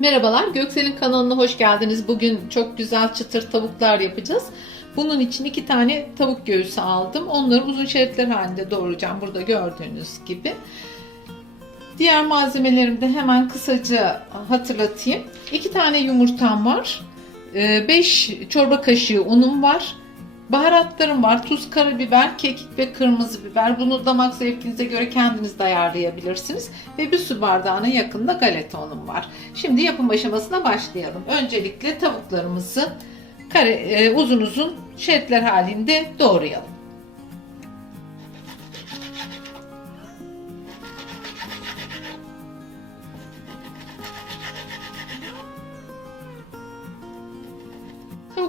Merhabalar, Göksel'in kanalına hoş geldiniz. Bugün çok güzel çıtır tavuklar yapacağız. Bunun için iki tane tavuk göğsü aldım. Onları uzun şeritler halinde doğrayacağım. Burada gördüğünüz gibi. Diğer malzemelerimi de hemen kısaca hatırlatayım. İki tane yumurtam var. 5 çorba kaşığı unum var. Baharatlarım var. Tuz, karabiber, kekik ve kırmızı biber. Bunu damak zevkinize göre kendiniz de ayarlayabilirsiniz. Ve bir su bardağına yakında galeta unum var. Şimdi yapım aşamasına başlayalım. Öncelikle tavuklarımızı kare, e, uzun uzun şeritler halinde doğrayalım.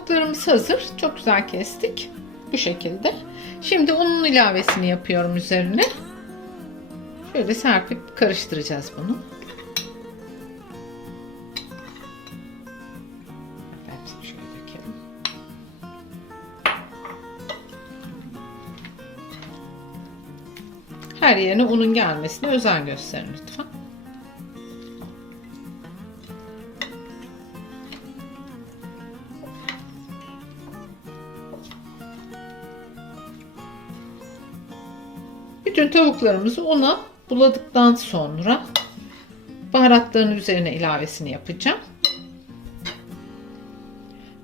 Tavuklarımız hazır. Çok güzel kestik. Bu şekilde. Şimdi unun ilavesini yapıyorum üzerine. Şöyle serpip karıştıracağız bunu. Her yerine unun gelmesine özen gösterin lütfen. Bütün tavuklarımızı una buladıktan sonra baharatların üzerine ilavesini yapacağım.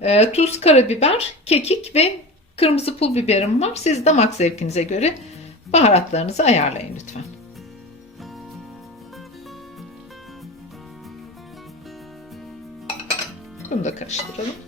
Ee, tuz, karabiber, kekik ve kırmızı pul biberim var. Siz damak zevkinize göre baharatlarınızı ayarlayın lütfen. Bunu da karıştıralım.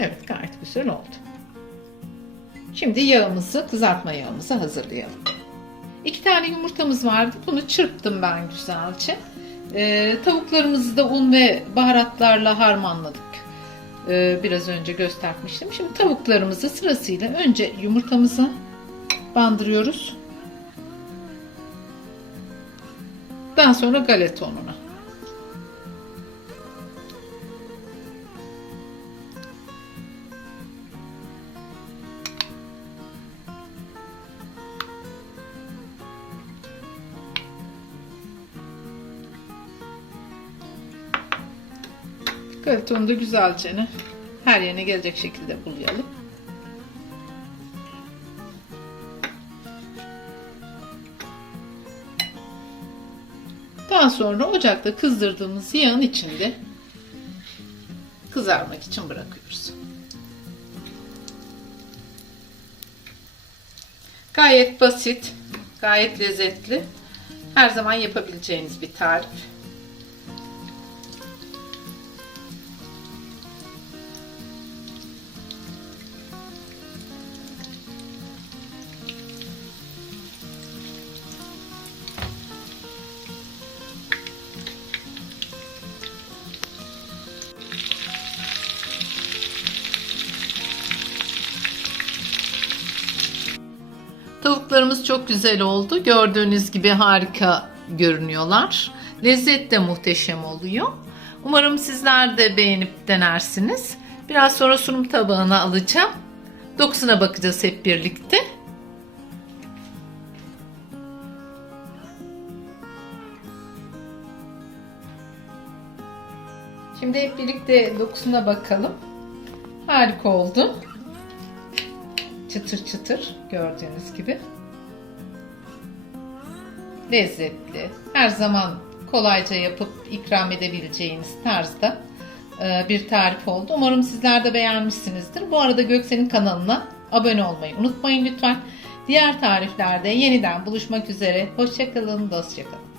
Evet gayet güzel oldu. Şimdi yağımızı, kızartma yağımızı hazırlayalım. İki tane yumurtamız vardı. Bunu çırptım ben güzelce. Ee, tavuklarımızı da un ve baharatlarla harmanladık. Ee, biraz önce göstermiştim. Şimdi tavuklarımızı sırasıyla önce yumurtamıza bandırıyoruz. Daha sonra galeta ununa. Unu da güzelce her yerine gelecek şekilde bulayalım. Daha sonra ocakta kızdırdığımız yağın içinde kızarmak için bırakıyoruz. Gayet basit, gayet lezzetli. Her zaman yapabileceğiniz bir tarif. Tavuklarımız çok güzel oldu. Gördüğünüz gibi harika görünüyorlar. Lezzet de muhteşem oluyor. Umarım sizler de beğenip denersiniz. Biraz sonra sunum tabağına alacağım. Dokusuna bakacağız hep birlikte. Şimdi hep birlikte dokusuna bakalım. Harika oldu çıtır çıtır gördüğünüz gibi. Lezzetli. Her zaman kolayca yapıp ikram edebileceğiniz tarzda e, bir tarif oldu. Umarım sizler de beğenmişsinizdir. Bu arada Göksel'in kanalına abone olmayı unutmayın lütfen. Diğer tariflerde yeniden buluşmak üzere. Hoşçakalın, dostçakalın.